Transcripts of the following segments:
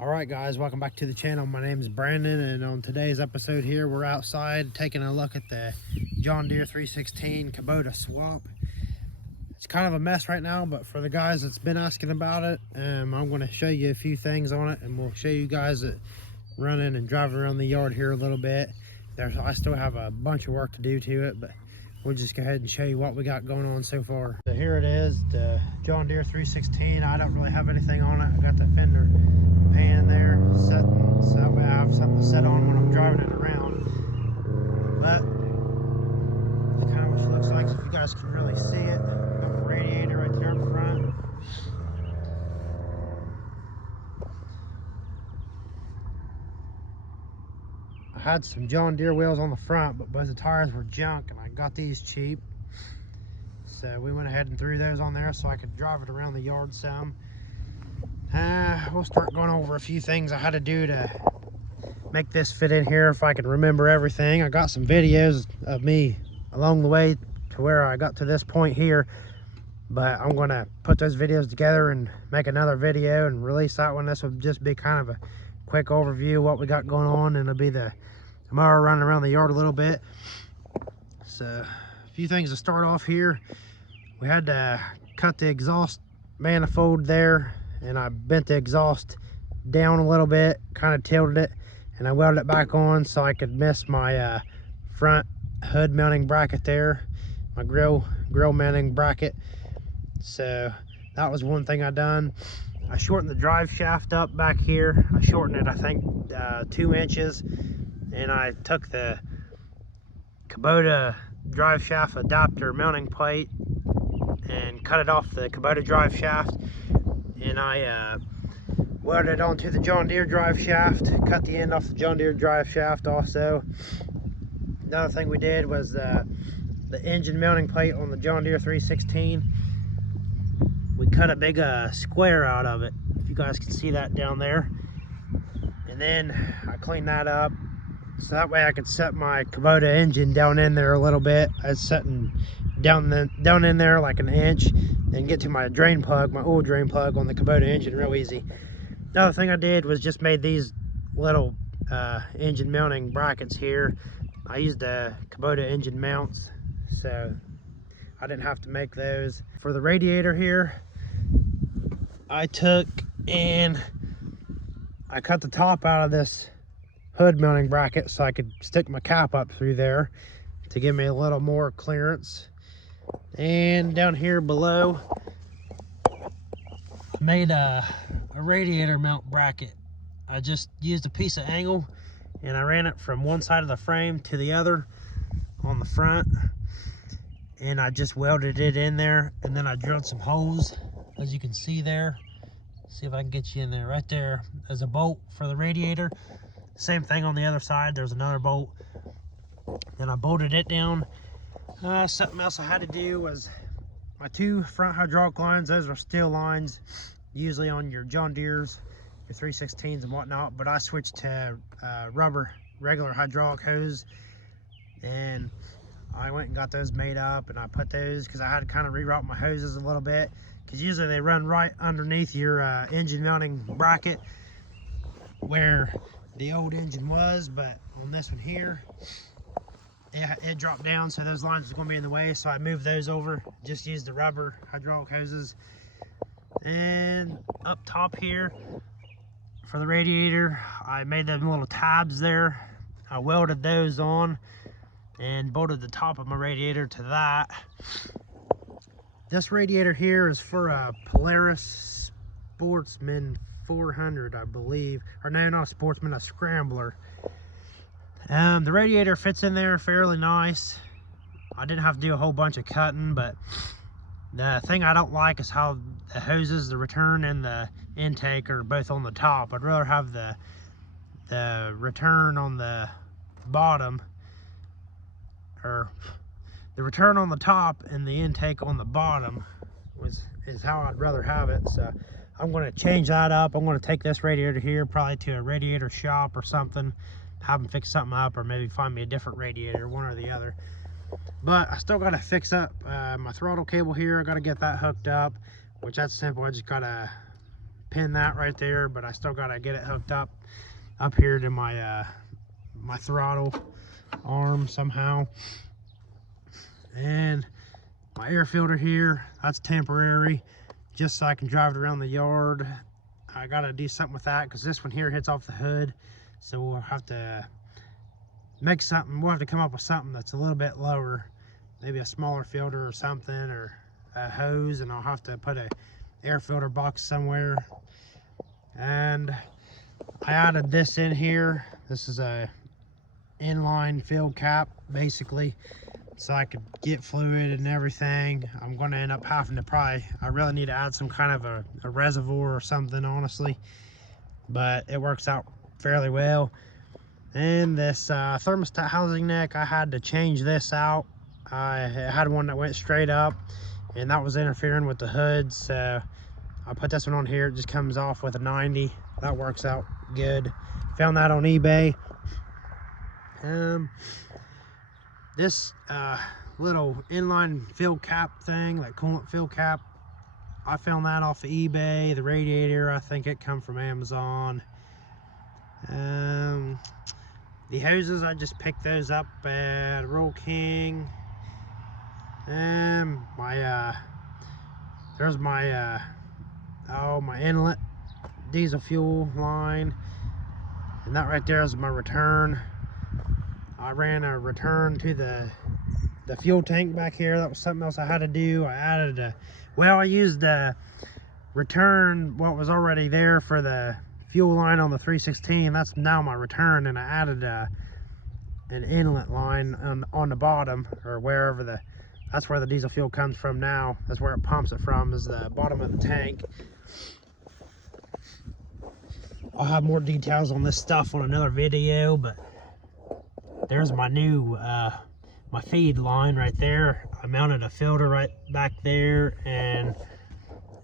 Alright guys, welcome back to the channel. My name is Brandon, and on today's episode here, we're outside taking a look at the John Deere 316 Kubota swap. It's kind of a mess right now, but for the guys that's been asking about it, I'm going to show you a few things on it, and we'll show you guys that running and driving around the yard here a little bit. I still have a bunch of work to do to it, but we'll just go ahead and show you what we got going on so far. So here it is, the John Deere 316. I don't really have anything on it. I got the fender pan there setting, so that way I have something to set on when I'm driving it around. But that's kind of what she looks like. So if you guys can really see it, got the radiator right there in front. I had some John Deere wheels on the front, but both the tires were junk, and I got these cheap. So we went ahead and threw those on there so I could drive it around the yard some. We'll start going over a few things I had to do to make this fit in here if I can remember everything. I got some videos of me along the way to where I got to this point here, but I'm going to put those videos together and make another video and release that one. This will just be kind of a quick overview of what we got going on, and it'll be the tomorrow running around the yard a little bit. So a few things to start off here. We had to cut the exhaust manifold there, and I bent the exhaust down a little bit, kind of tilted it, and I welded it back on so I could miss my front hood mounting bracket there, my grill mounting bracket. So that was one thing I done. I shortened the drive shaft up back here. I shortened it, I think, 2 inches, and I took the Kubota drive shaft adapter mounting plate and cut it off the Kubota drive shaft, and I welded it onto the John Deere drive shaft, cut the end off the John Deere drive shaft also. Another thing we did was the engine mounting plate on the John Deere 316. We cut a big square out of it, if you guys can see that down there, and then I cleaned that up so that way I could set my Kubota engine down in there a little bit. I was setting down in there like an inch, and get to my drain plug, my oil drain plug on the Kubota engine real easy. Another thing I did was just made these little engine mounting brackets here. I used the Kubota engine mounts, so I didn't have to make those. For the radiator here, I took and I cut the top out of this hood mounting bracket so I could stick my cap up through there to give me a little more clearance. And down here below, made a radiator mount bracket. I just used a piece of angle and I ran it from one side of the frame to the other on the front, and I just welded it in there, and then I drilled some holes, as you can see there. See if I can get you in there. Right there as a bolt for the radiator. Same thing on the other side, there's another bolt. Then I bolted it down. Something else I had to do was my 2 front hydraulic lines. Those are steel lines, usually on your John Deere's, your 316s and whatnot, but I switched to rubber, regular hydraulic hose, and I went and got those made up, and I put those, because I had to kind of reroute my hoses a little bit, because usually they run right underneath your engine mounting bracket where the old engine was, but on this one here, it dropped down, so those lines was going to be in the way, so I moved those over, just used the rubber hydraulic hoses. And up top here for the radiator, I made them little tabs there. I welded those on and bolted the top of my radiator to that. This radiator here is for a Polaris Sportsman 400, I believe, or no, not a Sportsman, a Scrambler. The radiator fits in there fairly nice. I didn't have to do a whole bunch of cutting, but the thing I don't like is how the hoses, the return and the intake, are both on the top. I'd rather have the return on the bottom, or the return on the top and the intake on the bottom is how I'd rather have it. So I'm going to change that up. I'm going to take this radiator here probably to a radiator shop or something, have them fix something up, or maybe find me a different radiator, one or the other. But I still got to fix up my throttle cable here. I got to get that hooked up, which that's simple. I just got to pin that right there, but I still gotta get it hooked up here to my my throttle arm somehow. And my air filter here, that's temporary, just so I can drive it around the yard. I gotta do something with that because this one here hits off the hood, so we'll have to make something. We'll have to come up with something that's a little bit lower, maybe a smaller filter or something, or a hose, and I'll have to put a air filter box somewhere. And I added this in here. This is a inline fill cap, basically, so I could get fluid and everything. I'm going to end up having to I really need to add some kind of a reservoir or something, honestly, but it works out fairly well. And this thermostat housing neck, I had to change this out. I had one that went straight up, and that was interfering with the hood, so I put this one on here. It just comes off with a 90. That works out good. Found that on eBay. This little inline fill cap thing, like coolant fill cap, I found that off of eBay. The radiator, I think it come from Amazon. The hoses, I just picked those up at Roll King. And there's my my inlet diesel fuel line, and that right there is my return. I ran a return to the fuel tank back here. That was something else I had to do. I added I used the return, what was already there for the fuel line on the 316. That's now my return, and I added an inlet line on the bottom, or wherever that's where the diesel fuel comes from now. That's where it pumps it from, is the bottom of the tank. I'll have more details on this stuff on another video, but there's my new my feed line right there. I mounted a filter right back there, and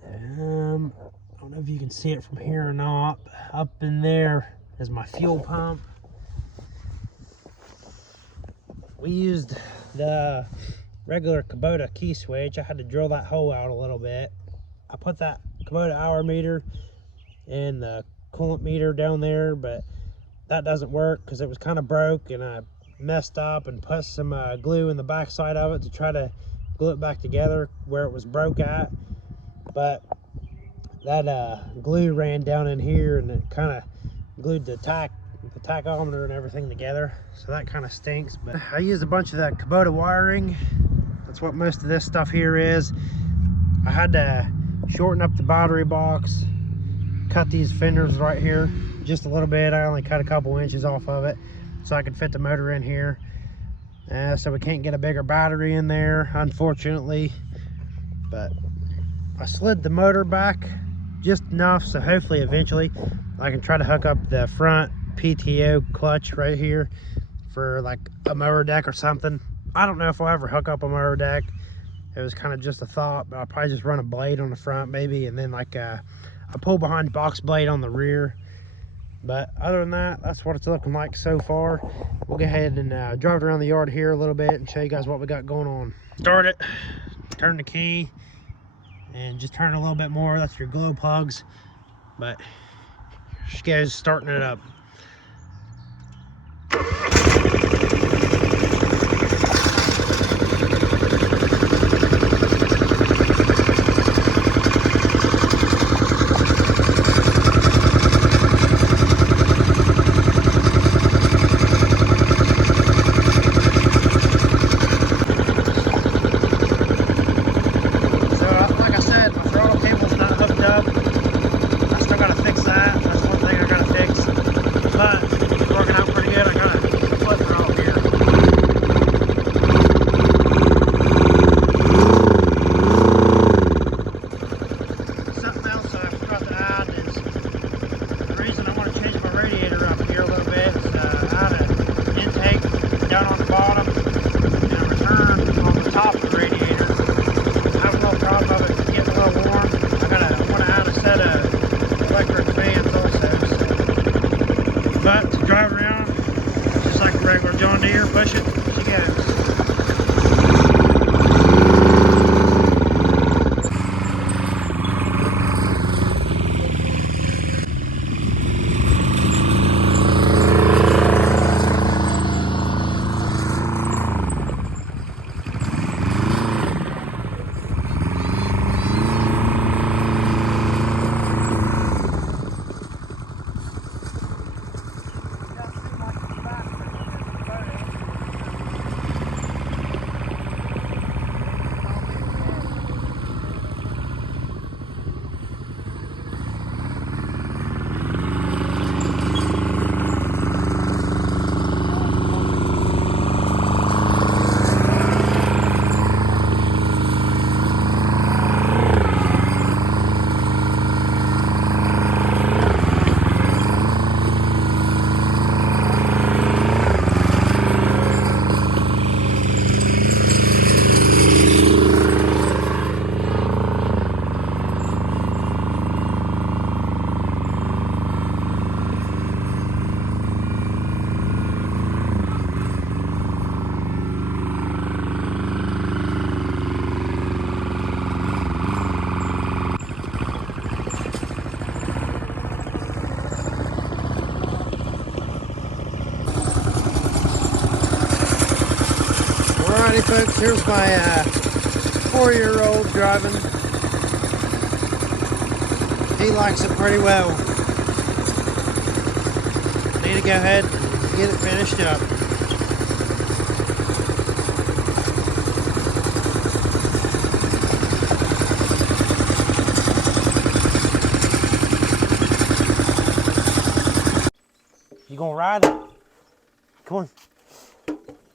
I don't know if you can see it from here or not. Up in there is my fuel pump. We used the regular Kubota key switch. I had to drill that hole out a little bit. I put that Kubota hour meter and the coolant meter down there, but that doesn't work because it was kind of broke, and I messed up and put some glue in the back side of it to try to glue it back together where it was broke at. But that glue ran down in here, and it kind of glued the tachometer and everything together, so that kind of stinks. But I used a bunch of that Kubota wiring. That's what most of this stuff here is. I had to shorten up the battery box, cut these fenders right here just a little bit. I only cut a couple inches off of it so I could fit the motor in here. So we can't get a bigger battery in there, unfortunately. But I slid the motor back just enough, so hopefully eventually I can try to hook up the front PTO clutch right here for like a mower deck or something. I don't know if I'll ever hook up a mower deck. It was kind of just a thought, but I'll probably just run a blade on the front maybe, and then like a pull behind box blade on the rear. But other than that, that's what it's looking like so far. We'll go ahead and drive it around the yard here a little bit and show you guys what we got going on. Start it, turn the key, and just turn it a little bit more. That's your glow plugs. But just goes starting it up. folks, here's my 4-year-old driving. He likes it pretty well. Need to go ahead and get it finished up. You gonna ride? Come on.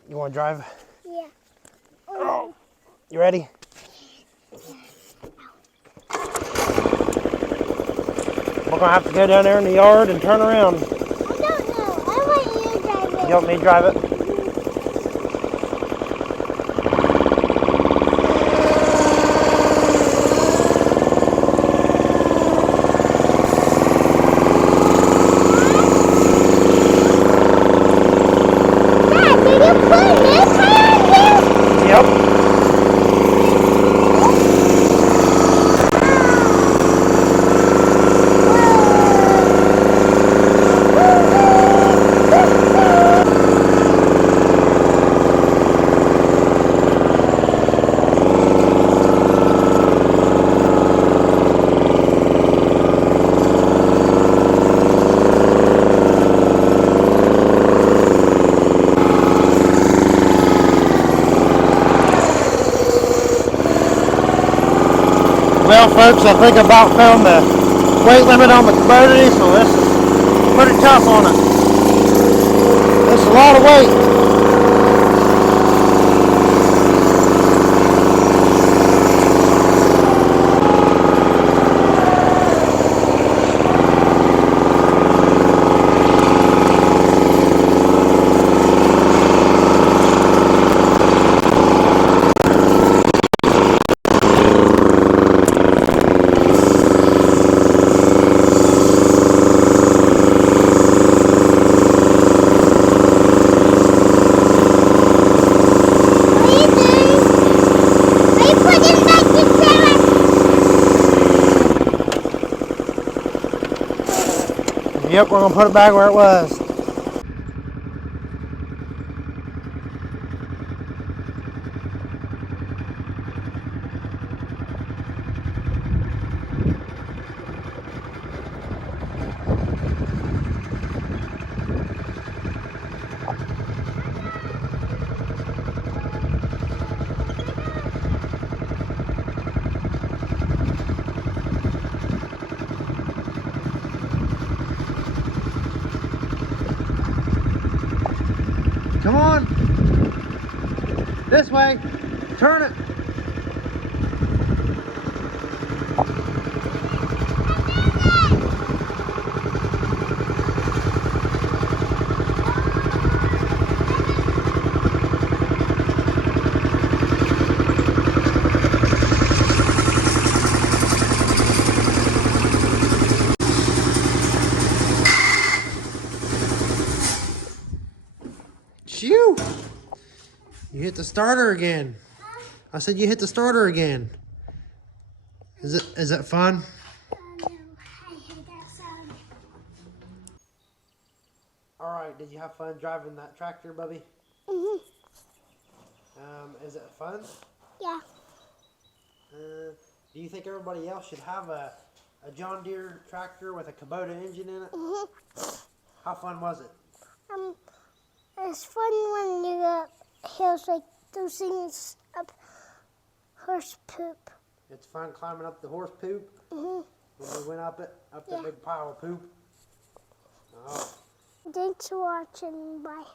You wanna drive? Yeah. Oh, you ready? We're gonna have to go down there in the yard and turn around. I don't know. I want you to drive it. You want me to drive it? Dad, did you put a new tire on here? Yep. Well, folks, I think I about found the weight limit on the Kubota, so this is pretty tough on it. That's a lot of weight. Yep, we're gonna put it back where it was. Come on. This way. Turn it. Shoo! You hit the starter again. I said you hit the starter again. Is it fun? No, I hate that sound. All right. Did you have fun driving that tractor, Bubby? Mhm. Is it fun? Yeah. Do you think everybody else should have a John Deere tractor with a Kubota engine in it? Mhm. How fun was it? It's fun when you get hills like those things up horse poop. It's fun climbing up the horse poop. Mhm. When we went up that Yeah. big pile of poop. Oh. Thanks for watching. Bye.